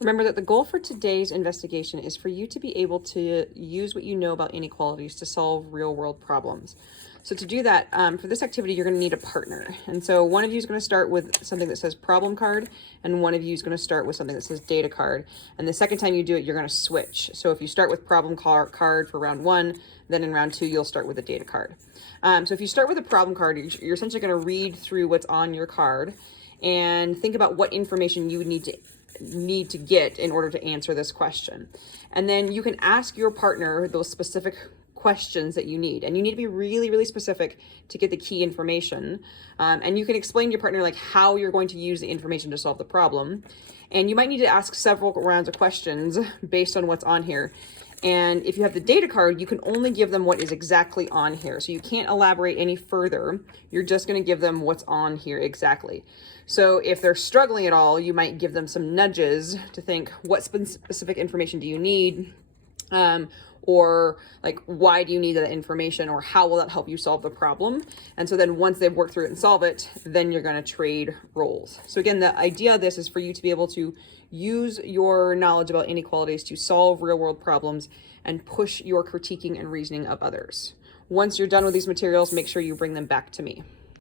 Remember that the goal for today's investigation is for you to be able to use what you know about inequalities to solve real world problems. So to do that, for this activity, you're going to need a partner. And so one of you is going to start with something that says problem card, and one of you is going to start with something that says data card. And the second time you do it, you're going to switch. So if you start with problem card for round 1, then in round 2, you'll start with a data card. So if you start with a problem card, you're essentially going to read through what's on your card and think about what information you would need to get in order to answer this question. And then you can ask your partner those specific questions that you need, and you need to be really, really specific to get the key information. And you can explain to your partner like how you're going to use the information to solve the problem. And you might need to ask several rounds of questions based on what's on here. And if you have the data card, you can only give them what is exactly on here. So you can't elaborate any further. You're just going to give them what's on here exactly. So if they're struggling at all, you might give them some nudges to think, what specific information do you need? Or like, why do you need that information? Or how will that help you solve the problem? And so then once they've worked through it and solve it, then you're going to trade roles. So again, the idea of this is for you to be able to use your knowledge about inequalities to solve real world problems and push your critiquing and reasoning of others. Once you're done with these materials, make sure you bring them back to me.